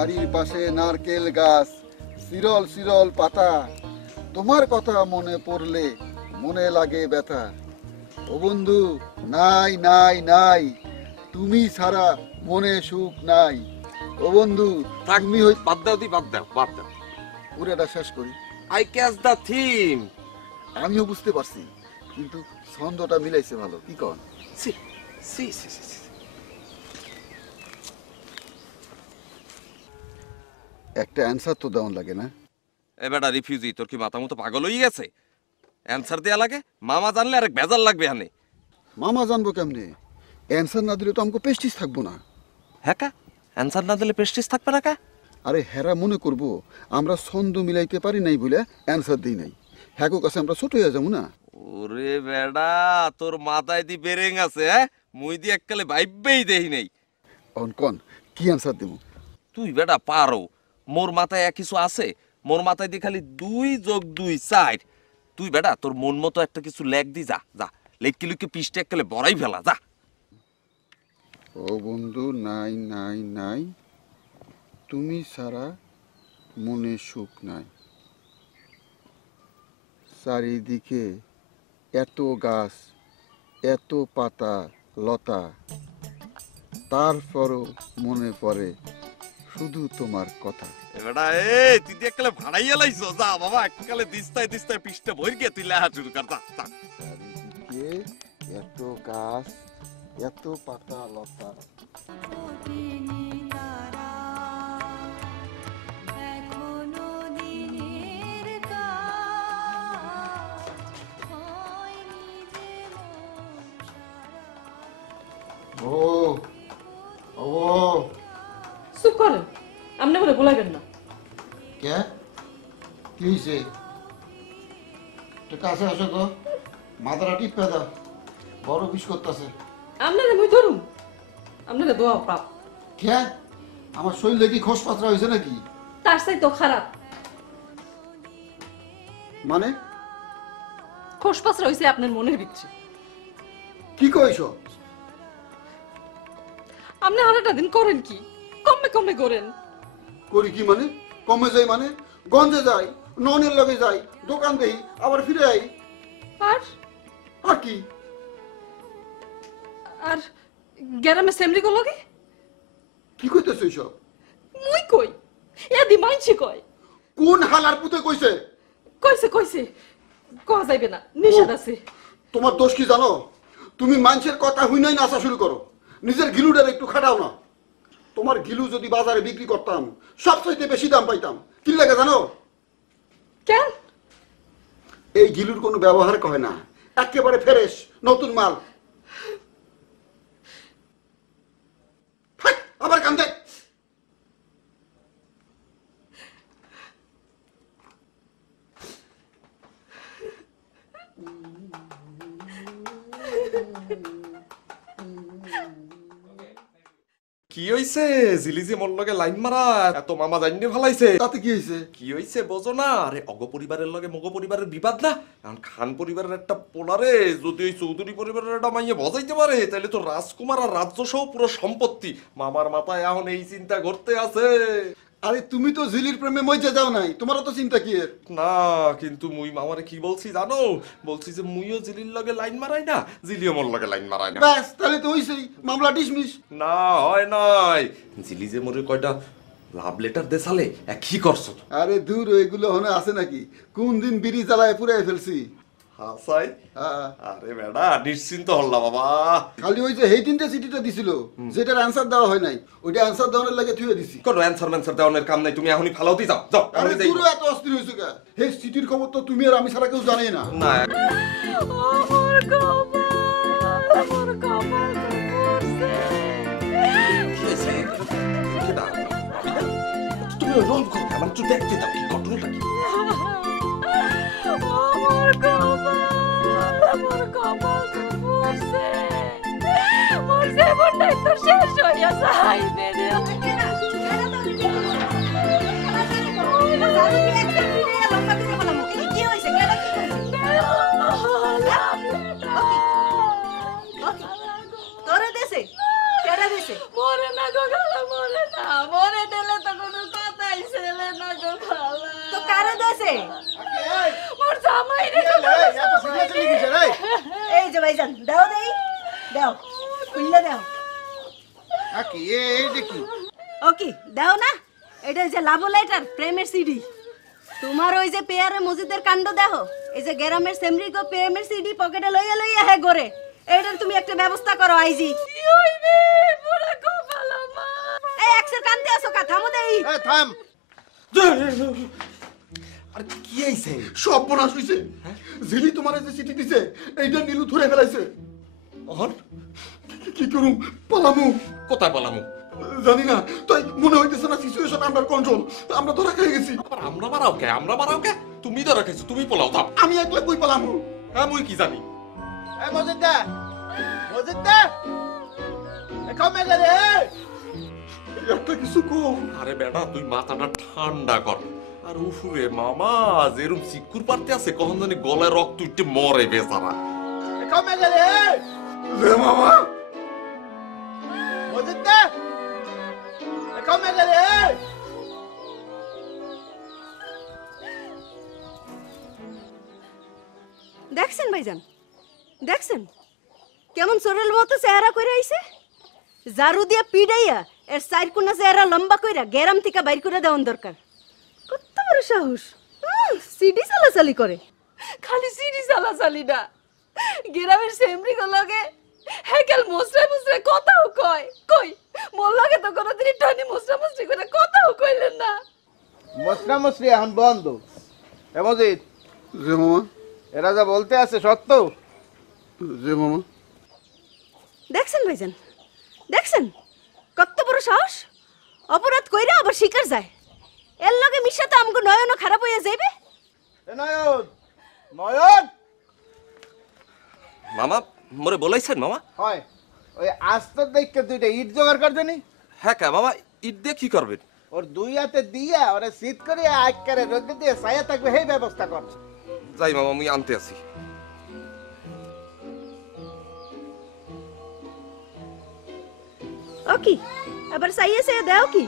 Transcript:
বাড়ির পাশে নারকেল গাছ, শিরল শিরল পাতা, তোমার কথা মনে পড়লে মনে লাগে ব্যথা। ও বন্ধু, নাই নাই নাই, তুমি ছাড়া মনে সুখ নাই। ও বন্ধু, তুমি বাদ দাও দি, বাদ দাও, বাদ দাও। পুরোটা শেষ করি। I catch the theme. আমিও বুঝতে পারছি, কিন্তু ছন্দটা মিলাইছে ভালো, কি কন? C C C C. একটা অ্যান্সার তো দেওয়ান লাগে না? এ বেটা রিফিউজি, তোর কি মাথা মতো পাগল হয়ে গেছে? অ্যান্সার দেয়া লাগে? মামা জানলে আরেক বেজাল লাগবে হানে। মামা জানবো কেমনে? অ্যান্সার না দিলে তো আমাকে পেস্টিস থাকবো না। হ্যাঁ কা, অ্যান্সার না দিলে প্রেস্টিজ থাকবে না কা? আরে হেরা মনে করবো আমরা ছন্দ মিলাইতে পারি নাই বলে অ্যান্সার দিই নাই, হ্যাঁ কাছে আমরা ছোট হয়ে যাবো না। ওরে বেড়া, তোর মাথায় দি বেরেং আছে? হ্যাঁ, মুই দি এককালে ভাইবেই দেই নাই। অন কন, কি অ্যান্সার দেবো? তুই বেটা পারো, মোর মাথায় এক কিছু আছে। মোর মাথায় দি খালি 2+2 4। তুই বেটা তোর মন মতো একটা কিছু লেখ দি, যা যা লেখকে লিখে পিসটা এককালে বড়াই ফেলা, যা। ও বন্ধু, নাই নাই নাই, তুমি ছাড়া মনে সুখ নাই। চারিদিকে এত গাছ, এত পাতা লতা, তারপরও মনে পড়ে শুধু তোমার কথা। বেটা এই তুই দি এককালে ভাড়াইয়া লাইছো, যা বাবা এককালে দিস্তায় দিস্তায় পিসটা ভর গিয়ে তুই লেখা শুরু কর, যা যা। চারিদিকে এত গাছ, এত পাতা লতা। ও ও চুপ করেন, আপনি বলে বলাবেন না। কে কি হয়েছে? কাছে আসো তো, মাথাটা টিপে দাও, বড় বিষ করতেছে। আপনারা মুই ধরুন, আপনারা দোয়া পাপ। কে আমার শরীরে কি খোসপাত্রা হয়েছে নাকি? তার চাই তো খারাপ। মানে খোসপাসরা হয়েছে আপনার মনের ভিতরে। কি কইছো? আপনি আরেকটা দিন করেন কি, কমে কমে করেন। করি কি মানে? কমে যাই মানে? গঞ্জে যাই, ননের লগে যাই, দোকান দেই, আবার ফিরে আই। আর আর কি? আর গ্যারামে সেমরি গো লগে কি কইতেছো এইসব? মুই কই, এদি মাইনছি কয়। কোন হালার পুতে কইছে? কইছে কইছে, কওয়া যাইবে না, নিষেধ আছে। তোমার দোষ কি জানো? তুমি মানুষের কথা হই নাই নাচা শুরু করো, নিজের গিলুটার একটু খাটাও না। তোমার গিলু যদি বাজারে বিক্রি করতাম সবচাইতে বেশি দাম পাইতাম। কি লাগে জানো? কেন? এই গিলুর কোনো ব্যবহার কয় না, একেবারে ফ্রেশ নতুন মাল। আবার কান্দে। কি হইছে? জিলিজি মোর লগে লাইন মারা এত মামা জানিয়ে ফেলাইছে। তাতে কি হয়েছে? কি হইছে বোঝো না? আরে অগ পরিবারের লগে মগ পরিবারের বিবাদ না। এখন খান পরিবারের একটা পোলারে যদি ওই চৌধুরী পরিবারের একটা মাইয়ে বজাইতে পারে, তাহলে তো রাজকুমার আর রাজ্য সহ পুরো সম্পত্তি। মামার মাথায় এখন এই চিন্তা করতে আছে। আরে তুমি তো ঝিলির প্রেমে মজা যাও নাই, তোমারও তো চিন্তা কি এর? না কিন্তু মুই মামারে কি বলছি জানো? বলছি যে মুইও জিলির লগে লাইন মারাই না, জিলিও মোর লগে লাইন মারাই না। ব্যাস, তাহলে তো হইছেই, মামলা ডিসমিস। না হয় নাই, জিলি যে মোরে কয়টা লাভ লেটার দেশালে কি করছো? আরে দূর, এগুলো হনে আছে নাকি? কোন দিন বিড়ি জ্বালায় পুরাই ফেলছি। হাসাই? আরে বেড়া নিশ্চিন্ত হল্লা বাবা। খালি ওই যে এই তিনটা চিঠিটা দিছিল, যেটার অ্যান্সার দেওয়া হয় নাই, ওইটা অ্যান্সার দেওয়ার লাগে থুয়ে দিছি। কোন অ্যানসার ম্যানসার দেওয়ার কাম নাই, তুমি এখনই ফালাওতেই যাও যাও। আরে দূর, এত অস্থির হইছো কে? এই চিঠির খবর তো তুমি আর আমি ছাড়া কেউ জানে না। না আমার কপাল, আমার কপাল পড়ছে। তুমি রোল করো, আমার একটু দেখতে দাও কি ঘটনাটা কি। আমার কপাল পড়ছে, মোর জীবনটাই তো শেষ হইয়া যাইবে রে। মরে না গো, মরে না, মরে দিলে তো কোনো রে? মোর জামাই রে এই যে ভাইজান দাও দেই দাও খুললে দাও ওকে দাও না এটা যে লাভ লাইটার প্রেমের সিডি তোমার ওই যে পেয়ারে মসজিদের কাণ্ড দেখো এই যে গ্রামের সেমরি গো প্রেমের সিডি পকেটে লইয়া লইয়া হে করে এইটার তুমি একটা ব্যবস্থা করো আইজি কি হইবে পুরা কপাল আমার এই এক্সের কান্দে আসো কা থামো দেই থাম। আর কি আইছে সব বোনাস হইছে। ঝিলি তোমার যে চিঠি দিছে এইটা নীলু ধরে ফেলাইছে। অহন কি করুম পালামু কোথায় পালামু জানি না, তাই মনে হইতেছে না সিচুয়েশন আন্ডার কন্ট্রোল। আমরা ধরা খেয়ে গেছি। আবার আমরা মারাও কে তুমি ধরা খাইছো তুমি পোলাও থাম আমি একলা কই পালামু? হ্যাঁ মুই কি জানি একটা কিছু কম। আরে বেটা তুই মাথাটা ঠান্ডা কর আর উফুরে মামা যেরকম চিকুর পারতে আছে কখন জানি গলায় রক্ত উঠতে মরে বেচারা রে মামা দেখছেন ভাইজান দেখছেন কেমন চোরের মতো চেহারা করে আইছে জারু দিয়া পিডাইয়া এর সাইড কোনা চেহারা লম্বা কইরা গেরাম থেকে বাইর করে দেওয়ার দরকার কত বড় সাহস সিডি চালাচালি করে খালি সিডি চালাচালি না গ্রামের সেমরি গো লগে হেকেল মুসরে মুসরে কথাও কয় কই মোর লাগে তো কোনোদিন টানি মুসরা মুসরি করে কথাও কইলেন না মশরা মশরি এখন বন্ধ এমজিৎ রে মামা এরা যা বলতে আছে সত্য রে মামা দেখছেন ভাইজান দেখছেন কত বড় সাহস অপরাধ কইরা আবার শিকার যায় এর লগে মিশা তো আমগো নয়নও খারাপ হইয়া যাইবে এ নয়ন নয়ন মামা মোরে বলাইছেন মামা হয় ওই আস্তর দেখকে দুইটা ইট জোগাড় কর জানি হ্যাঁ কা মামা ইট দিয়ে কি করবেন ওর দুই হাতে দিয়া ওরে শীত করে আইকারে রোদে দিয়ে ছায়া থাকবে সেই ব্যবস্থা কর যাই মামা মুই আনতে আছি ও কি আবার সাইয়ে সে দাও কি